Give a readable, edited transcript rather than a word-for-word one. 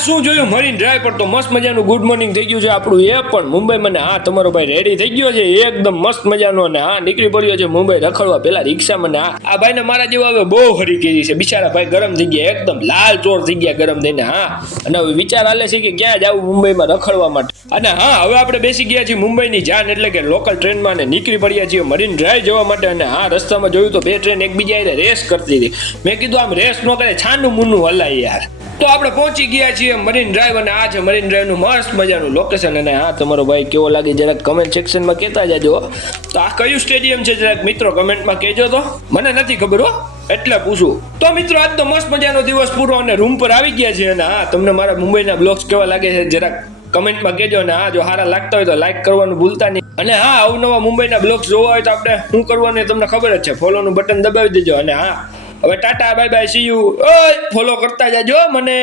શું જોયું marine drive પર તો મસ્ત મજાનું ગુડ મોર્નિંગ થઈ ગયું છે આપણું એ પણ મુંબઈમાં ને હા તમારો ભાઈ રેડી થઈ ગયો છે એકદમ મસ્ત મજાનો ને હા નીકળી પડ્યો છે મુંબઈ રખડવા પેલા રિક્ષામાં ને આ ભાઈને મારા જેવા હવે બહુ હરી કરી છે બિચારા ભાઈ ગરમ થઈ ગયા એકદમ લાલ ચોર થઈ ગયા ગરમ થઈને હા અને હવે વિચાર હાલે છે કે ક્યાં જવું મુંબઈમાં રખડવા માટે અને હા હવે આપણે બેસી ગયા છીએ મુંબઈની જાન એટલે કે લોકલ ટ્રેનમાં ને નીકળી પડ્યા છીએ મરીન ડ્રાઈવ જવા માટે અને હા રસ્તામાં જોયું તો બે ટ્રેન એકબીજા રેસ કરતી હતી મેં કીધું આમ રેસ ન કરે છાનું મુન્નું હલાય યાર તો આપણે પહોંચી ગયા છીએ મરીન ડ્રાઈવ અને આ છે મરીન ડ્રાઈવનું મસ્ત મજાનું લોકેશન અને હા તમારો ભાઈ કેવો લાગે જરાક કમેન્ટ સેક્શનમાં કહેતા જાજો તો આ કયું સ્ટેડિયમ છે જરાક મિત્રો કમેન્ટમાં કહેજો તો મને નથી ખબર હો એટલે પૂછું તો મિત્રો આજ તો મસ્ત મજાનો દિવસ પૂરો અને રૂમ પર આવી ગયા છે અને હા તમને મારા મુંબઈના બ્લોગ્સ કેવા લાગે છે જરાક કમેન્ટમાં કહેજો અને હા જો સારા લાગતા હોય તો લાઈક કરવાનું ભૂલતા નહીં અને હા અવનવા મુંબઈના બ્લોગ્સ જોવા હોય તો આપણે શું કરવાનું તમને ખબર જ છે ફોલોનું બટન દબાવી દેજો અને હા હવે Tata bye bye see you ઓય ફોલો કરતા જાજો મને